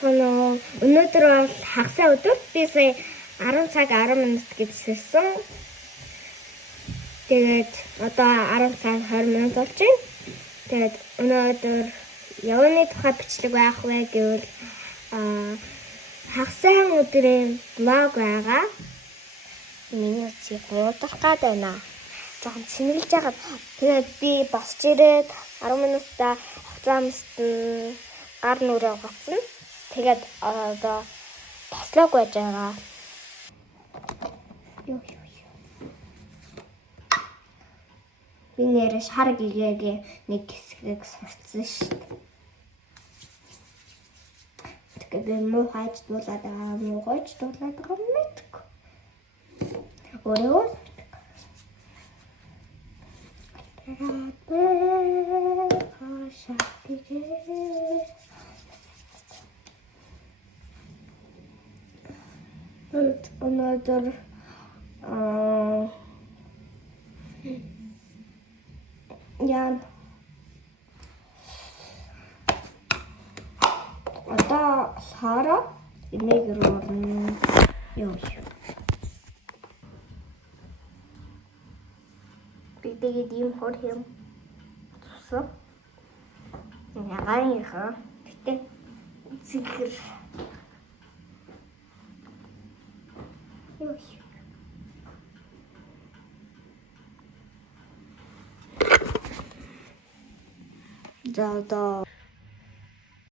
Өнөөдөр бол хагасаа өдөр би сая 10 цаг 10 минут гэж сэрсэн. Тэгээд одоо 10 цаг 20 минут болж байна. Тэгээд өнөөдөр явны тухай бичлэг байх вэ гэвэл хагасаа өдрийн влог байгаа. Миний үсийг гуудах гад байна. Жохон цэнгэлж байгаа. Тэгээд би босч ирээд 10 минутаа хугацаанд гар нүрээ гоцсон. Тэгээд одоо таслаг байж байгаа. Би нэрээ шар гэгээгээ нэг хэсгийг сурцсан шүү дээ. Тэгээд би муу хайж дуулаад байгаа, муу гойж дуулаад байгаа мэдгүй. Өөрөө өнөөдөр яа одоо сара имийг руу юу тэгээд юм хор юм тусаа ягаан яха гэтээ зикэр юу за